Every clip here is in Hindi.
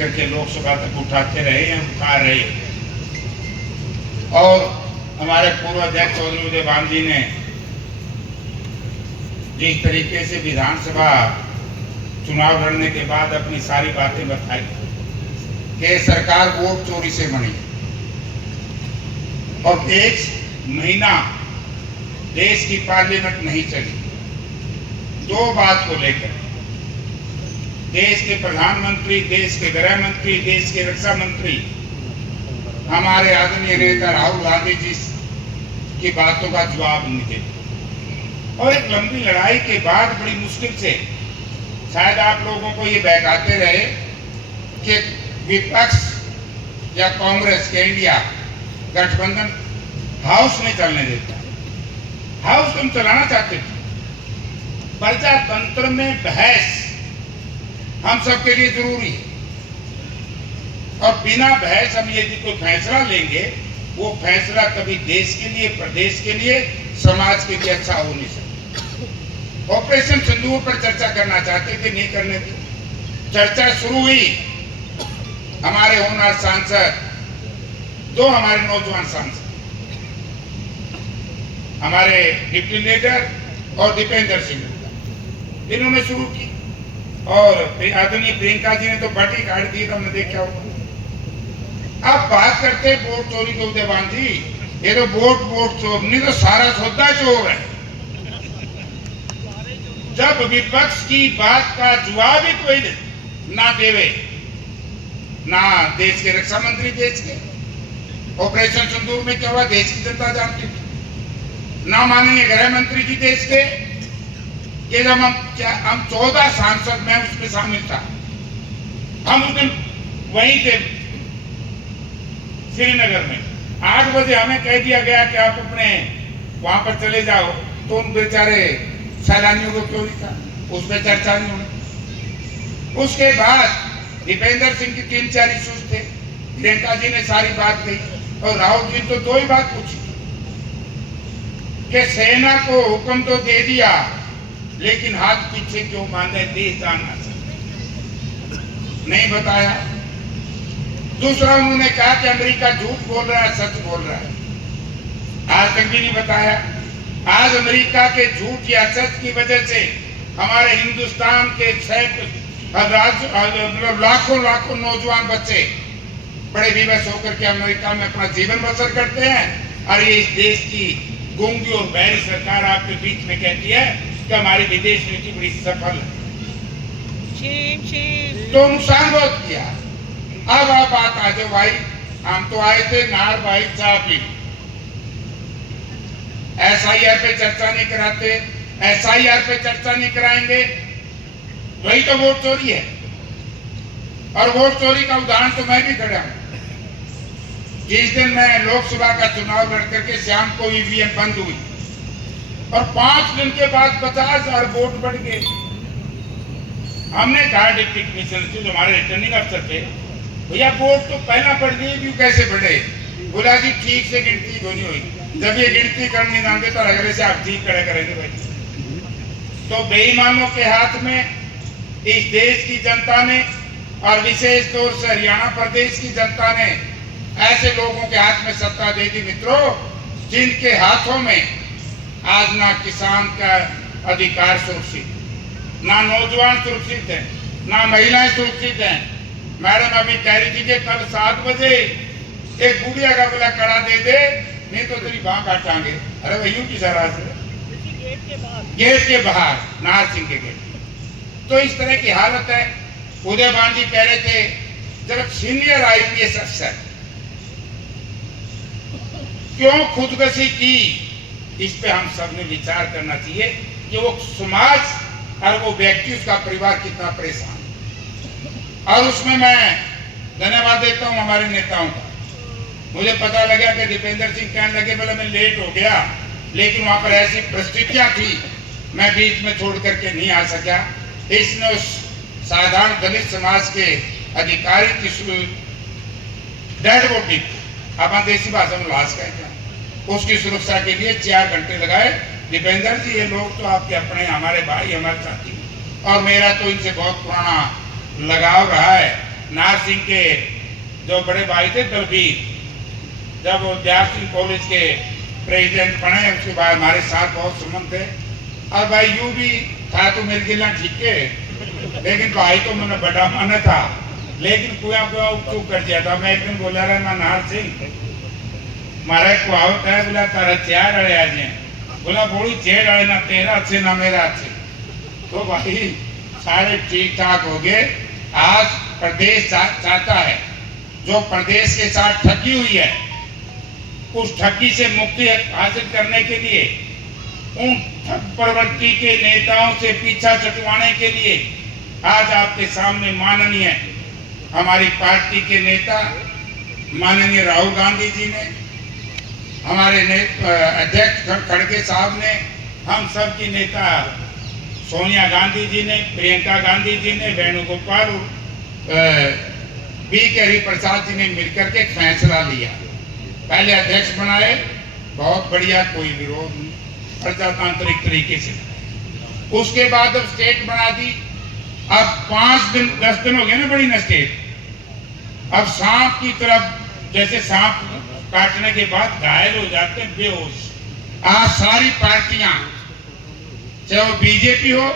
लेकर के लोकसभा तक उठाते रहे या उठा रहे। और हमारे पूर्व अध्यक्ष चौधरी उदयभान जी ने जिस तरीके से विधानसभा चुनाव लड़ने के बाद अपनी सारी बातें बताई कि सरकार वोट चोरी से बनी और एक महीना देश की पार्लियामेंट नहीं चली। दो बात को लेकर देश के प्रधानमंत्री, देश के गृह मंत्री, देश के रक्षा मंत्री, हमारे आदरणीय नेता राहुल गांधी जी की बातों का जवाब नहीं देते। और एक लंबी लड़ाई के बाद बड़ी मुश्किल से शायद आप लोगों को ये बहकाते रहे कि विपक्ष या कांग्रेस के इंडिया गठबंधन हाउस में चलने देता है। हाउस हम चलाना चाहते थे। प्रजातंत्र में बहस हम सबके लिए जरूरी है और बिना बहस हम यदि कोई फैसला लेंगे वो फैसला कभी देश के लिए, प्रदेश के लिए, समाज के लिए अच्छा हो नहीं सकता। ऑपरेशन सिंदूर पर चर्चा करना चाहते थे, नहीं करने दी। चर्चा शुरू हुई। हमारे होनहार सांसद, दो हमारे नौजवान सांसद, हमारे डिप्टी लीडर और दीपेंद्र सिंह, इन्होंने शुरू की और आदरणीय प्रियंका जी ने तो बटी काट दी। तो हमने देखा होगा। अब बात करते वोट चोरी के उदयभान जी, ये तो वोट चोर नहीं तो सारा सौदा चोर है। जब विपक्ष की बात का जवाब ही कोई ना देवे, ना देश के रक्षा मंत्री, देश के ऑपरेशन सिंदूर में क्या हुआ देश की जनता जानती थी, ना माननीय गृह मंत्री जी देश के, ये जब हम 14 सांसद में उसमें शामिल था। हम उस दिन वहीं थे श्रीनगर में। 8 बजे हमें कह दिया गया कि आप अपने वहां पर चले जाओ। तो उन बेचारे सैलानियों को क्यों नहीं था, उस पर चर्चा नहीं हुई। उसके बाद दीपेंद्र सिंह की 3-4 इश्यूज थे। प्रियंका जी ने सारी बात कही और राहुल जी तो 2 ही बात पूछी कि सेना को हुक्म तो दे दिया लेकिन हाथ पीछे क्यों बांधे, देश जानना नहीं बताया। दूसरा उन्होंने कहा कि अमेरिका झूठ बोल रहा है, सच बोल रहा है, आज तक भी नहीं बताया। आज अमेरिका के झूठ या सच की वजह से हमारे हिंदुस्तान के लाखों नौजवान बच्चे बड़े विवश होकर के अमेरिका में अपना जीवन बसर करते हैं। और ये इस देश की गूंगी और बहरी सरकार आपके बीच में कहती है कि हमारी विदेश नीति बड़ी सफल है। तो नुकसान बहुत किया। अब आप बात आ जाओ भाई, हम तो आए थे नार भाई चाह पी, SIR पे चर्चा नहीं कराते, SIR पे चर्चा नहीं कराएंगे, वही तो वोट चोरी है। और वोट चोरी का उदाहरण तो मैं भी खड़ा हूं। जिस दिन मैं लोकसभा का चुनाव लड़ करके शाम को EVM बंद हुई और 5 दिन के बाद 50,000 वोट बढ़ गए। हमने कहा डिप्टी कमिश्नर से, जो हमारे रिटर्निंग अफसर थे, भैया वोट तो पहला बढ़ गई, क्यों कैसे बढ़े? बोला जी ठीक से गिनती क्यों नहीं हुई, जब ये गिनती करने जाएंगे तो अगले से आप ठीक खड़े करेंगे भाई। तो बेईमानों के हाथ में इस देश की जनता ने और विशेष तौर से हरियाणा प्रदेश की जनता ने ऐसे लोगों के हाथ में सत्ता दे दी मित्रों, जिनके हाथों में आज ना किसान का अधिकार सुरक्षित, ना नौजवान सुरक्षित है, ना महिलाएं सुरक्षित हैं। मैडम अभी कह रही थी कि कल 7 बजे एक बुढ़िया का बोला कड़ा दे दे, नहीं तो तेरी बांह काटांगे। अरे भैया की सराज गेट के बाहर नाहर सिंह के गेट। तो इस तरह की हालत है। उदयभान जी कह रहे थे जब सीनियर IPS अफसर क्यों खुदकुशी की, इस पे हम सब ने विचार करना चाहिए कि वो समाज और वो व्यक्ति, उसका परिवार कितना परेशान। और उसमें मैं धन्यवाद देता हूं हमारे नेताओं का। मुझे पता लगा कि दीपेंद्र सिंह कहने लगे बोला मैं लेट हो गया, लेकिन वहां पर ऐसी परिस्थितियां थी मैं बीच में छोड़ करके नहीं आ सका। इसने उस साधारण दलित समाज के अधिकारी की डेड बॉडी, अपन देसी भाषा में लाश कहते हैं, उसकी सुरक्षा के लिए 4 घंटे लगाए। दीपेंद्र जी ये लोग तो आपके अपने, हमारे भाई, हमारे साथी, और मेरा तो इनसे बहुत पुराना लगाव रहा है। नार सिंह के जो बड़े भाई थे दलबीर, जब वो दयाल सिंह कॉलेज के प्रेसिडेंट बने, उसके बाद हमारे साथ बहुत संबंध थे। और भाई यूं भी था तो मेरे गिला ठीक है, लेकिन भाई तो मैंने बड़ा माना था, लेकिन कुआ चूक कर दिया था। मैं एक दिन बोला रहा ना नार सिंह मारा कुआवत है, बोला तारा चार अड़े आज हैं, बोला बोली छेड़ अड़े ना तेरा अच्छे ना मेरा अच्छे। तो भाई सारे ठीक ठाक हो गए। आज प्रदेश चाहता है, जो प्रदेश के साथ ठगी हुई है, उस ठगी से मुक्ति हासिल करने के लिए, उन ठग प्रवृत्ति के नेताओं से पीछा छुड़वाने के लिए आज आपके सामने माननीय हमारी पार्टी के नेता माननीय राहुल गांधी जी ने, हमारे अध्यक्ष खड़गे साहब ने, हम सब की नेता सोनिया गांधी जी ने, प्रियंका गांधी जी ने, वेणुगोपाल बी के हरिप्रसाद जी ने मिलकर के एक फैसला लिया। पहले अध्यक्ष बनाए, बहुत बढ़िया, कोई विरोध नहीं, प्रजातांत्रिक तरीके से। उसके बाद अब स्टेट बना दी। अब 10 दिन हो गए ना बड़ी ना स्टेट। अब सांप की तरफ, जैसे सांप काटने के बाद घायल हो जाते हैं, बेहोश। आज सारी पार्टियां, चाहे वो बीजेपी हो,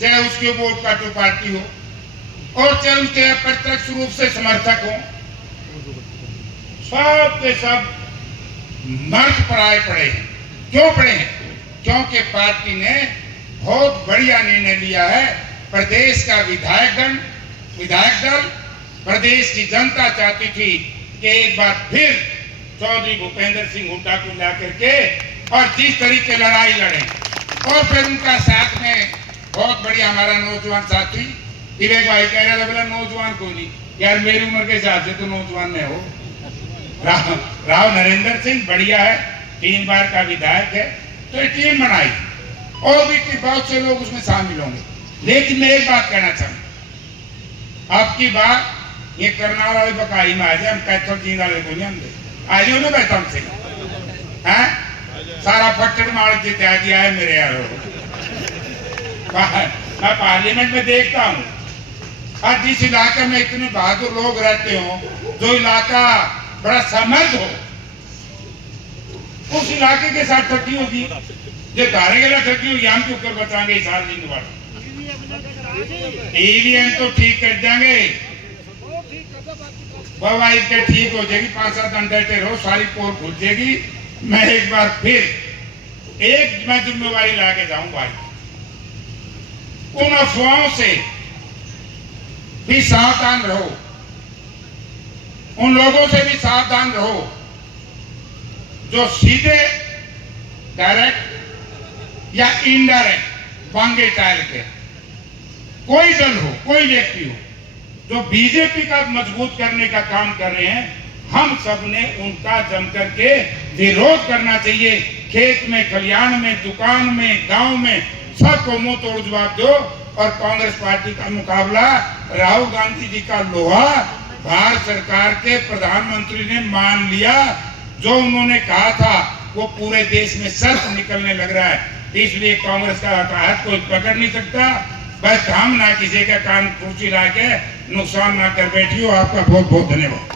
चाहे उसके वोट काटो पार्टी हो, और चाहे उनके अप्रत्यक्ष रूप से समर्थक हो, सब के सब मर्द पराए पड़े हैं। क्यों पड़े हैं? क्योंकि पार्टी ने बहुत बढ़िया निर्णय लिया है। प्रदेश का विधायक दल, प्रदेश की जनता चाहती थी कि एक बार फिर चौधरी भूपेंद्र सिंह हुड्डा को ला करके और जिस तरीके लड़ाई लड़े, और फिर उनका साथ में बहुत बढ़िया हमारा नौजवान साथी विवेक भाई कह रहा था, बोला नौजवान को नहीं यार, मेरी उम्र के हिसाब से तो नौजवान में हो। राव नरेंद्र सिंह बढ़िया है, 3 बार का विधायक है, तो एक टीम बनाई और भी बहुत से लोग उसमें शामिल होंगे। लेकिन मैं एक बात कहना चाहूँ, अब की बात ये करनाल वाले बकाई में आ जाए, हम कैथल जी वाले को नहीं आते, आ जाओ ना बैठा से, हैं सारा फट्टड़ मार के त्याग दिया है मेरे यारों। मैं पार्लियामेंट में देखता हूँ, और जिस इलाके में इतने बहादुर लोग रहते हो, जो इलाका बड़ा समर्थ हो, उस इलाके के साथ ठगी होगी, जो धारे के लिए ठगी होगी, हम क्यों कर बचाएंगे साल दिन बाद। ईवीएम तो ठीक कर देंगे, वाइफ के ठीक हो जाएगी, 5-7 घंटे रहो, सारी पोल खुल जाएगी। मैं एक बार फिर मैं जिम्मेवारी लाके जाऊं भाई, उन अफवाहों से भी सावधान रहो, उन लोगों से भी सावधान रहो जो सीधे डायरेक्ट या इनडायरेक्ट बांगे टायर के, कोई दल हो, कोई व्यक्ति हो, जो बीजेपी का मजबूत करने का काम कर रहे हैं, हम सब ने उनका जम करके विरोध करना चाहिए। खेत में, खलियान में, दुकान में, गांव में, सबको मुंह तोड़ जवाब दो। और कांग्रेस पार्टी का मुकाबला राहुल गांधी जी का लोहा भारत सरकार के प्रधानमंत्री ने मान लिया। जो उन्होंने कहा था वो पूरे देश में सच निकलने लग रहा है। इसलिए कांग्रेस का हाथ कोई पकड़ नहीं सकता। बस हम ना किसी का कान कुर्सी ला के नुकसान ना कर बैठियो। आपका बहुत बहुत धन्यवाद।